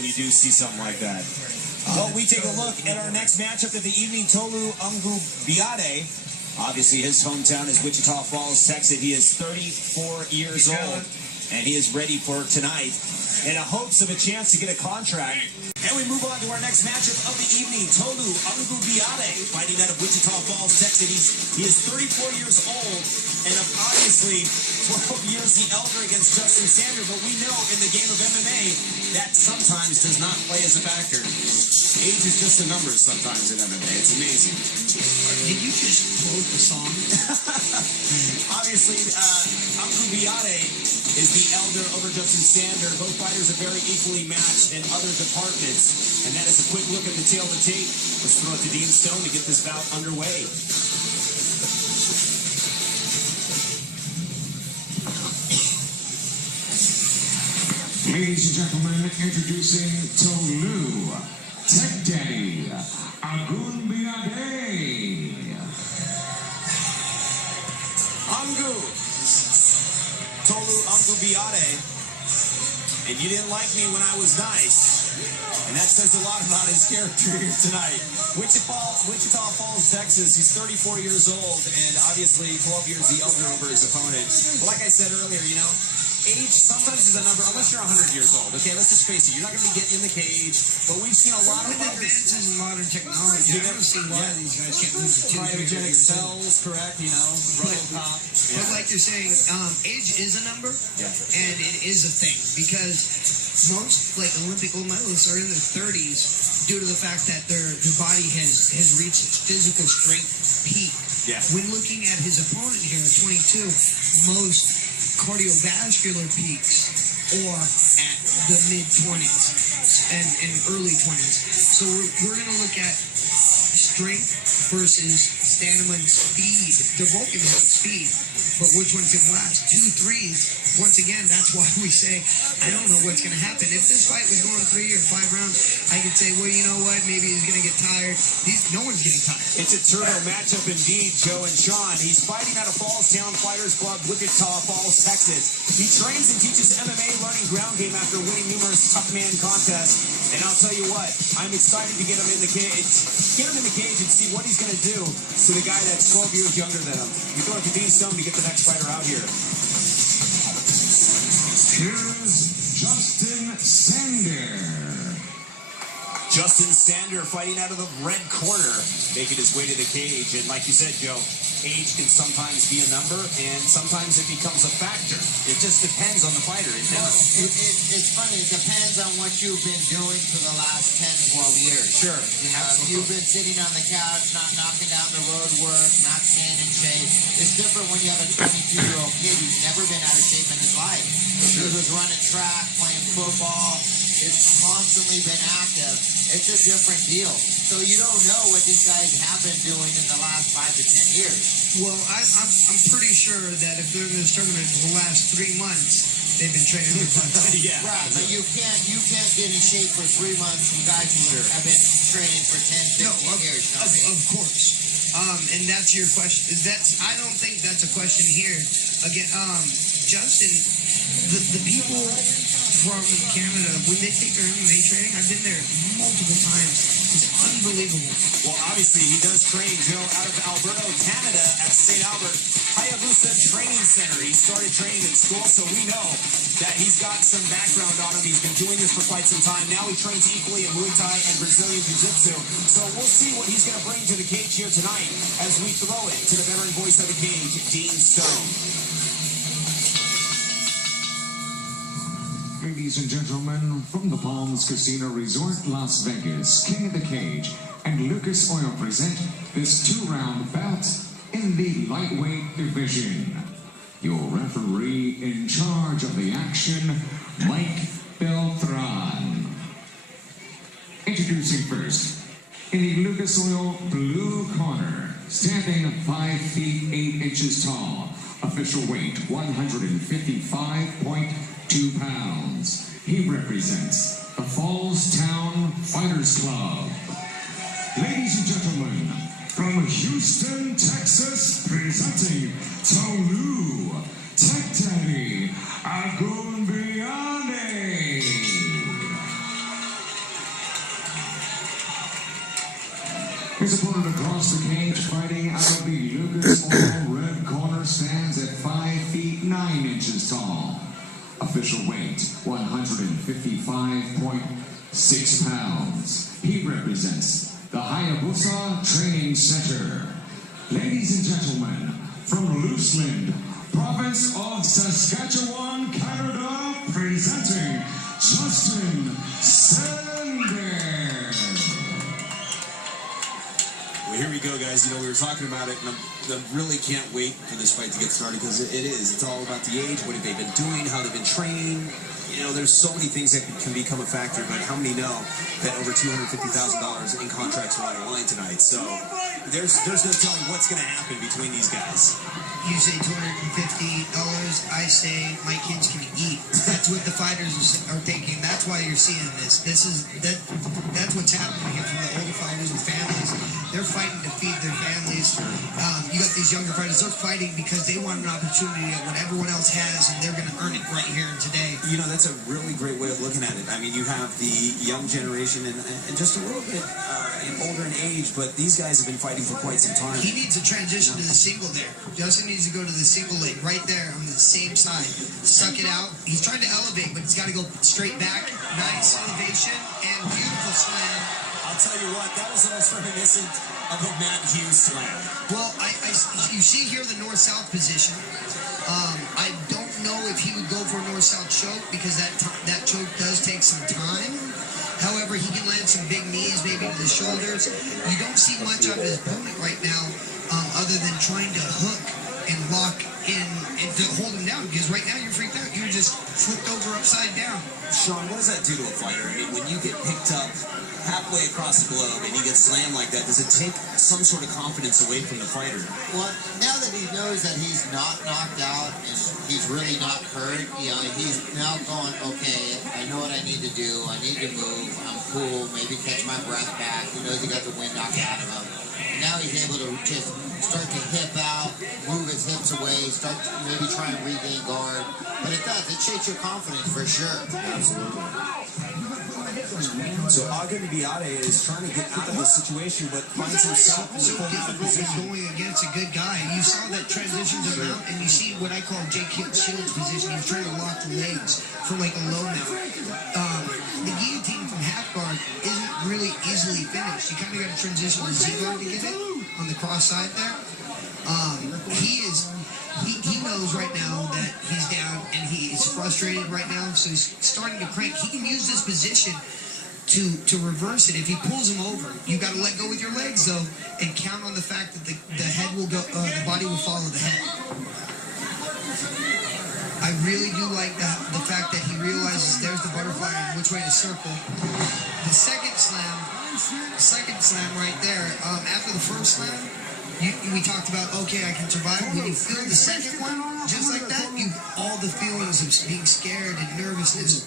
when you do see something like that. Well, we take a look at our next matchup of the evening. Tolu Angubiade. Obviously, his hometown is Wichita Falls, Texas. He is 34 years old, and he is ready for tonight in hopes of a chance to get a contract. And we move on to our next matchup of the evening. Tolu Angubiade, fighting out of Wichita Falls, Texas. He is 34 years old, and obviously 12 years the elder against Justin Sander. But we know in the game of MMA, that sometimes does not play as a factor. Age is just a number sometimes in MMA. It's amazing. Did you just quote the song? Obviously, Angubiade is the elder over Justin Sander. Both fighters are very equally matched in other departments. And that is a quick look at the tail of the tape. Let's throw it to Dean Stone to get this bout underway. Ladies and gentlemen, introducing Tolu Tech Daddy Angubiade. Tolu Angubiade. And you didn't like me when I was nice. And that says a lot about his character here tonight. Wichita Falls, Texas. He's 34 years old, and obviously 12 years the elder over his opponent. But like I said earlier, you know, age sometimes is a number, unless you're 100 years old. Okay, let's just face it. You're not going to be getting in the cage, but we've seen a lot of advances in modern technology. I don't see why these guys can't move to cryogenic cells, correct? You know, RoboCop. But like you're saying, age is a number, and it is a thing because most like Olympic gold medalists are in their 30s due to the fact that their body has reached its physical strength peak. Yeah. When looking at his opponent here at 22, most cardiovascular peaks or at the mid-20s and early 20s. So we're going to look at strength versus stamina and speed. They're both going to have speed, but which one can last? 2 3s. Once again, that's why we say, I don't know what's going to happen. If this fight was going 3 or 5 rounds, I could say, well, you know what? Maybe he's going to get tired. No one's getting tired. It's a turbo matchup indeed, Joe and Sean. He's fighting out of Fallstown Fighters Club, Wichita Falls, Texas. He trains and teaches MMA, learning ground game after winning numerous tough man contests. And I'll tell you what, I'm excited to get him in the cage. Get him in the cage and see what he's going to do to the guy that's 12 years younger than him. You throw it to Dean Stone to get the next fighter out here. Here's Justin Sander. Justin Sander fighting out of the red corner, making his way to the cage. And like you said, Joe, age can sometimes be a number, and sometimes it becomes a factor. It just depends on the fighter. It's funny. It depends on what you've been doing for the last 10, 12 years. Sure. You've been sitting on the couch, not knocking down the road work, not staying in shape. It's different when you have a 22-year-old kid who's never been out of shape in his life. Sure. He was running track, playing football. It's constantly been active. It's a different deal. So you don't know what these guys have been doing in the last 5 to 10 years. Well, I'm pretty sure that if they're in this tournament for the last 3 months, they've been training for time. Yeah. Right, but you can't get in shape for 3 months from guys who have been training for 10, 15 years. Of course. And that's your question. I don't think that's a question here. Again, Justin, the people from Canada, when they take their MMA training, I've been there multiple times. It's unbelievable. Well, obviously, he does train, Joe, out of Alberta, Canada, at St. Albert Hayabusa Training Center. He started training in school, so we know that he's got some background on him. He's been doing this for quite some time. Now he trains equally in Muay Thai and Brazilian Jiu-Jitsu. So we'll see what he's going to bring to the cage here tonight as we throw it to the veteran voice of the cage, Dean Stone. Ladies and gentlemen, from the Palms Casino Resort, Las Vegas, King of the Cage and Lucas Oil present this 2-round bout in the lightweight division. Your referee in charge of the action, Mike Beltran. Introducing first, in the Lucas Oil blue corner, standing 5 feet 8 inches tall, official weight 155.2 pounds. He represents the Fallstown Fighters Club. Ladies and gentlemen, from Houston, Texas, presenting Tolu Tech Daddy Angubiade. His opponent across the cage fighting out of the Lucas Oil red corner stands at 5 feet 9 inches tall. Official weight 155.6 pounds. He represents the Hayabusa Training Center. Ladies and gentlemen, from Looseland, province of Saskatchewan, Canada, presenting Justin Sender. Well, here we go, guys. You know, we were talking about it, and I really can't wait for this fight to get started because it is. It's all about the age, what have they been doing, how they've been training. You know, there's so many things that can become a factor, but how many know that over $250,000 in contracts are on the line tonight? So there's no telling what's going to happen between these guys. You say $250, I say my kids can eat. That's what the fighters are thinking. That's why you're seeing this. That's what's happening here from the older fighters and families. They're fighting to feed their families. You got these younger fighters, they're fighting because they want an opportunity at what everyone else has, and they're going to earn it right here and today. You know, that's a really great way of looking at it. I mean, you have the young generation and just a little bit older in age, but these guys have been fighting for quite some time. He needs to transition to the single there. Justin needs to go to the single leg right there on the same side. Suck it out. He's trying to elevate, but he's got to go straight back. Nice elevation and beautiful slam. I'll tell you what, that was the most reminiscent of a Matt Hughes slam. Well, you see here the north-south position. I don't know if he would go for a north-south choke because that choke does take some time. However, he can land some big knees, maybe to the shoulders. You don't see much of his opponent right now other than trying to hook and lock in and to hold him down because right now you're freaked out. You're just flipped over upside down. Sean, what does that do to a fighter? I mean, when you get picked up halfway across the globe and you get slammed like that, does it take some sort of confidence away from the fighter? Well, now that he knows that he's not knocked out and he's really not hurt, you know, he's now going, okay, I know what I need to do. I need to move. I'm cool. Maybe catch my breath back. He knows he got the wind knocked out of him. And now he's able to just start to hip out, move his hips away, start to maybe try and regain guard. But it does. It shakes your confidence for sure. Absolutely. So Agun Biade is trying to get out of this situation, but finds himself in the different position. Going against a good guy. You saw that transition to mount, and you see what I call Jake Shields' position. He's trying to lock the legs for like a low mount. The guillotine from half guard isn't really easily finished. You kind of got to transition to Z guard to get it on the cross side there. He knows right now that he's down and he is frustrated right now, so he's starting to crank. He can use this position to reverse it. If he pulls him over, you got to let go with your legs though, and count on the fact that the head will go, the body will follow the head. I really do like the fact that he realizes there's the butterfly and which way to circle. The second slam right there. After the first slam, we talked about, okay, I can survive. When you feel the second one, just like that, all the feelings of being scared and nervousness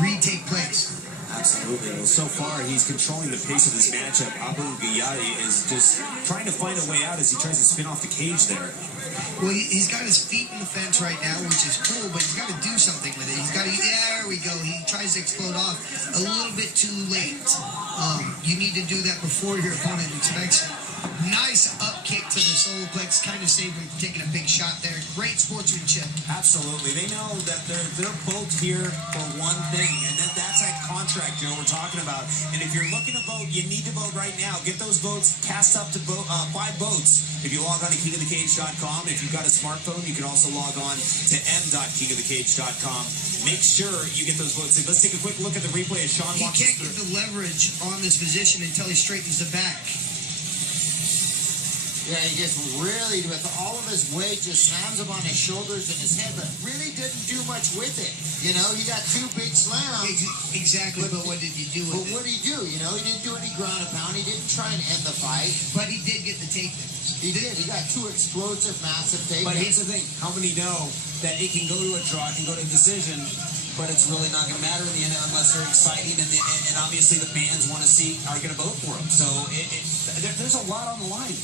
retake place. Absolutely. Well, so far, he's controlling the pace of this matchup. Abu Guyadi is just trying to find a way out as he tries to spin off the cage there. Well, he's got his feet in the fence right now, which is cool, but he's got to do something with it. He's got to, there we go. He tries to explode off a little bit too late. You need to do that before your opponent expects it. Nice up kick to the solar plex, kind of saved him from taking a big shot there. Great sportsmanship. Absolutely. They know that they're both here for one thing, and that's that contract, Joe, we're talking about. And if you're looking to vote, you need to vote right now. Get those votes cast up to 5 votes. If you log on to kingofthecage.com, if you've got a smartphone, you can also log on to m.kingofthecage.com. Make sure you get those votes. Let's take a quick look at the replay as Sean walks He us can't through. get the leverage on this position until he straightens the back. Yeah, he just really, with all of his weight, just slams him on his shoulders and his head, but really didn't do much with it. You know, he got 2 big slams. Exactly, but what did you do with it? But what did he do? You know, he didn't do any ground and pound. He didn't try and end the fight. But he did get the takedowns. He did. He got 2 explosive, massive takedowns. But here's the thing. How many know that it can go to a draw, it can go to a decision, but it's really not going to matter in the end unless they're exciting and obviously the fans want to see, are going to vote for him. So there's a lot on the line.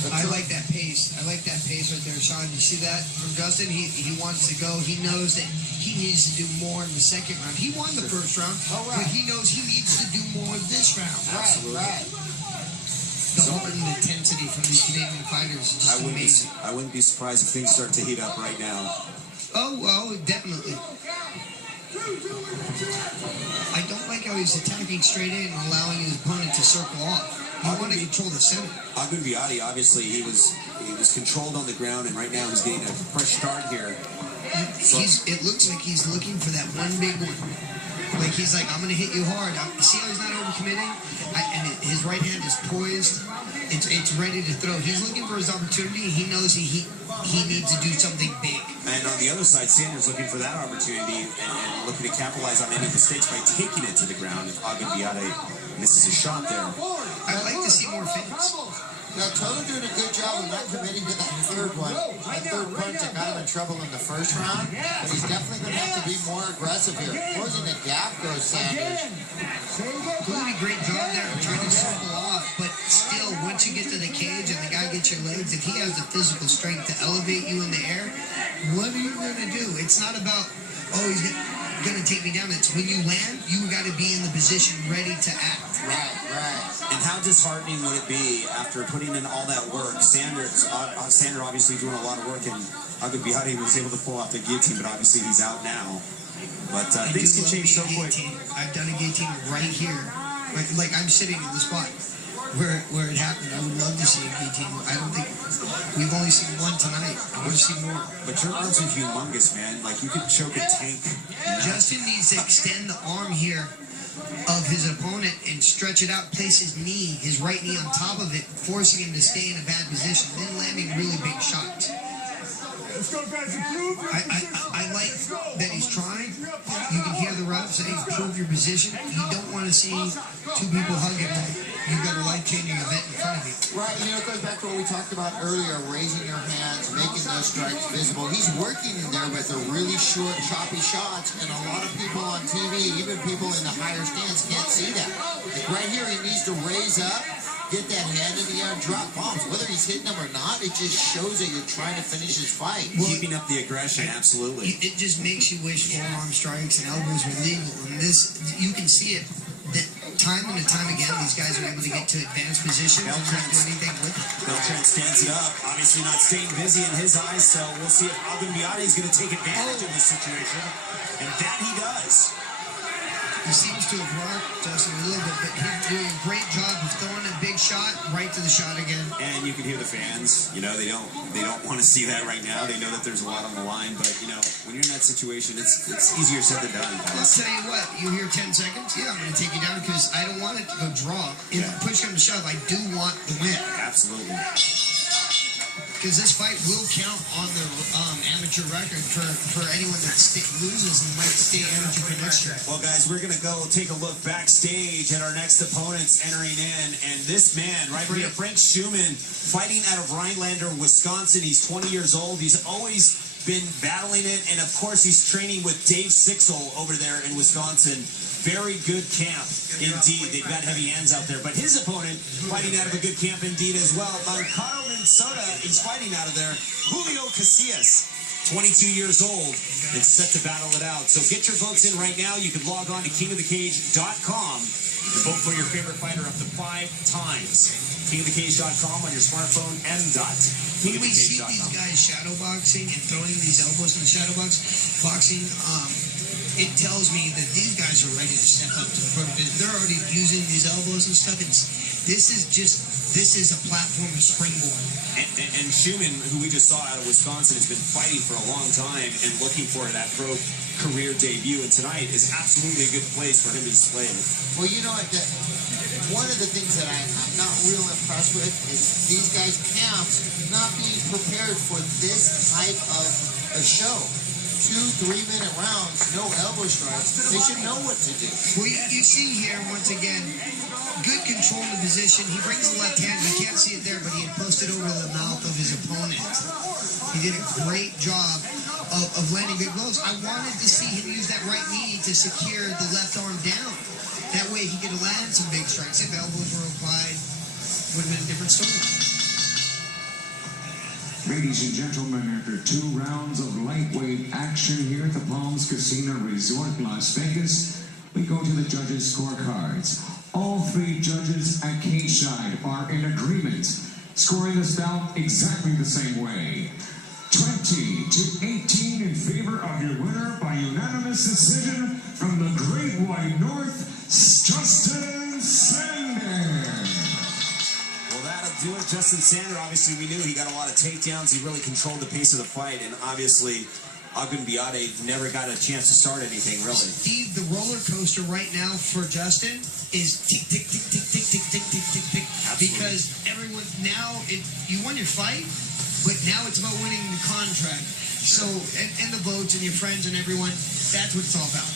I like that pace. I like that pace right there, Sean. You see that from Justin? He wants to go. He knows that he needs to do more in the second round. He won the first round, but he knows he needs to do more this round. Right. the heart and intensity from these Canadian fighters is just amazing. I wouldn't be surprised if things start to heat up right now. Oh, definitely. I don't like how he's attacking straight in and allowing his opponent to circle off. You want to control the center. Agunbiati, obviously, he was controlled on the ground, and right now he's getting a fresh start here. It looks like he's looking for that one big one. Like he's like, I'm going to hit you hard. See how he's not overcommitting? And his right hand is poised. It's ready to throw. He's looking for his opportunity. He knows he needs to do something big. And on the other side, Sanders looking for that opportunity and looking to capitalize on any mistakes by taking it to the ground if Agunbiati misses a shot there. I'd like to see more feints. Now, Toto doing a good job of not committing to that third one. That third punch that got him in trouble in the first round, but he's definitely going to have to be more aggressive here. Closing the gap goes Sanders. Doing a great job there of trying to circle off, but still, once you get to the cage and the guy gets your legs, if he has the physical strength to elevate you in the air, what are you going to do? It's not about, he's going to take me down. It's when you land, you got to be in the position ready to act. Right. And how disheartening would it be after putting in all that work? Sander obviously doing a lot of work, and Agunbiati was able to pull off the guillotine, but obviously he's out now. But things can change so quick. I've done a guillotine right here. Like I'm sitting in the spot where it happened. I would love to see a guillotine. I don't think we've only seen one tonight. I want to see more. But your arms are humongous, man. Like you could choke a tank. Justin needs to extend the arm here of his opponent and stretch it out, place his right knee on top of it, forcing him to stay in a bad position, then landing really big shots. I like that he's trying. You can hear the ref saying, improve your position. You don't want to see two people hugging. You've got a life-changing event in front of you. Right, it goes back to what we talked about earlier, raising your hands, making those strikes visible. He's working in there with the really short, choppy shots, and a lot of people on TV, even people in the higher stands, can't see that. Like right here, he needs to raise up, get that hand in the air, and drop bombs. Whether he's hitting them or not, it just shows that you're trying to finish his fight. Keeping up the aggression, absolutely. It just makes you wish forearm strikes and elbows were legal. And this, you can see it. That time and time again, these guys are able to get to advanced positions and not do anything with it. Beltran stands it up, obviously not staying busy in his eyes, so we'll see if Agunbiati is going to take advantage of this situation, and that he does. He seems to have worked Justin a little bit, but he's doing a great job of throwing a big shot right to the shot again. And you can hear the fans. They don't want to see that right now. They know that there's a lot on the line, but when you're in that situation, it's easier said than done. I'll tell you what, you hear 10 seconds, I'm going to take you down because I don't want it to go draw. If push comes to shove, I do want the win. Absolutely. Because this fight will count on the amateur record for anyone that loses and might stay amateur for next year. Well, guys, we're going to go take a look backstage at our next opponents entering in. And this man right here, Frank Schumann, fighting out of Rhinelander, Wisconsin. He's 20 years old. He's always been battling it. And, of course, he's training with Dave Sixel over there in Wisconsin. Very good camp, indeed. They've got heavy hands out there. But his opponent fighting out of a good camp, indeed, as well. Moncado, Minnesota, he's fighting out of there. Julio Casillas, 22 years old, and set to battle it out. So get your votes in right now. You can log on to kingofthecage.com and vote for your favorite fighter up to 5 times. kingofthecage.com on your smartphone and When we see these guys shadow boxing and throwing these elbows in the shadow boxing, it tells me that these guys are ready to step up to the pro division. They're already using these elbows and stuff. This is a platform, a springboard. And Schumann, who we just saw out of Wisconsin, has been fighting for a long time and looking for that pro career debut. And tonight is absolutely a good place for him to display it. Well, you know what? One of the things that I'm not real impressed with is these guys' camps not being prepared for this type of a show. 2 3-minute rounds, no elbow strikes. They should know what to do. Well, you see here, once again, good control in the position. He brings the left hand. You can't see it there, but he had posted over the mouth of his opponent. He did a great job of landing big blows. I wanted to see him use that right knee to secure the left arm down. That way he could land some big strikes. If elbows were applied, it would have been a different story. Ladies and gentlemen, after 2 rounds of lightweight action here at the Palms Casino Resort, Las Vegas, we go to the judges' scorecards. All three judges at Cage-Side are in agreement, scoring this bout exactly the same way. 20-18 in favor of your winner by unanimous decision from the Great White North, Justin Sander. Well, that'll do it. Justin Sander, obviously, we knew he got a lot of takedowns. He really controlled the pace of the fight, and obviously, Agunbiade never got a chance to start anything, really. Steve, the roller coaster right now for Justin is tick, tick, tick, tick, tick, tick, tick, tick, tick, tick. Because everyone now, you won your fight, but now it's about winning the contract. So, and the votes and your friends and everyone, that's what it's all about.